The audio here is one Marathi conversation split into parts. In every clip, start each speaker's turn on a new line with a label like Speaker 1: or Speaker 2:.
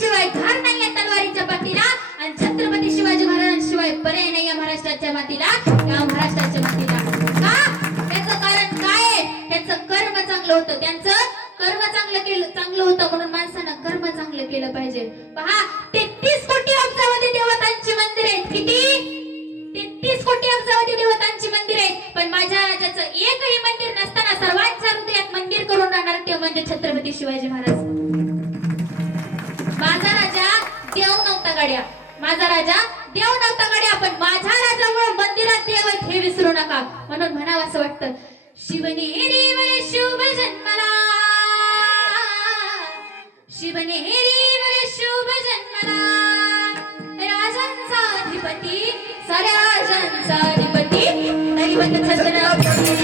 Speaker 1: शिवाय धार नाही या
Speaker 2: तलवारीच्या
Speaker 1: पाठीला आणि छत्रपती शिवाजी महाराजांशिवाय पर्याय नाही या महाराष्ट्राच्या मातीला या महाराष्ट्राच्या मातीला. का? त्याचं कारण काय आहे? त्याचं कर्म चांगलं होतं. त्यांचं कर्म चांगलं केलं चांगलं होतं म्हणून माणसानं कर्म चांगलं केलं पाहिजे. पहा तेहतीस कोटी अब्जावधी देवतांची मंदिर आहेत. किती? तेहतीस कोटी अब्जावधी देवतांची माझा राजा देव नव्हताकडे आपण माझा राजामुळे मंदिरात देव हे विसरू नका. म्हणून म्हणावं असं वाटतं शिवनेरीवर शुभ जन्मला. शिवनेरीवर शुभ जन्मला. राजांचा अधिपती साऱ्या राजांचा अधिपती. दैवत छत्रपती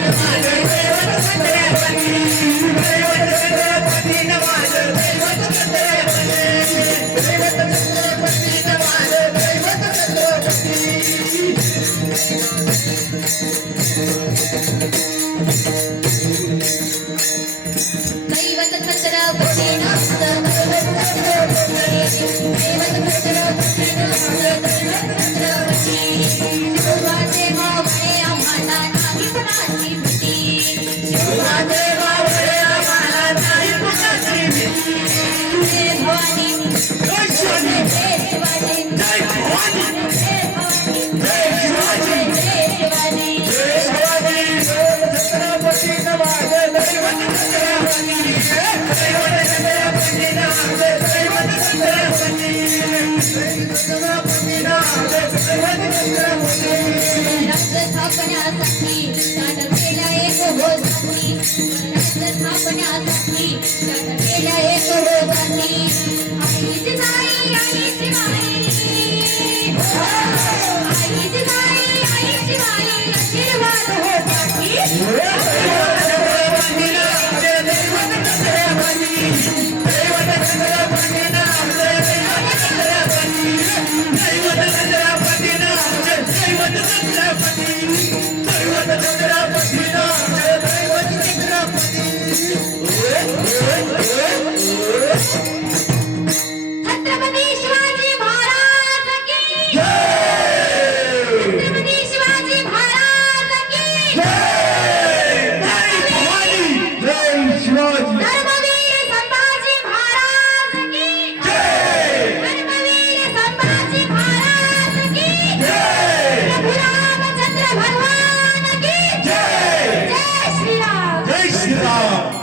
Speaker 1: थापण्यासाठी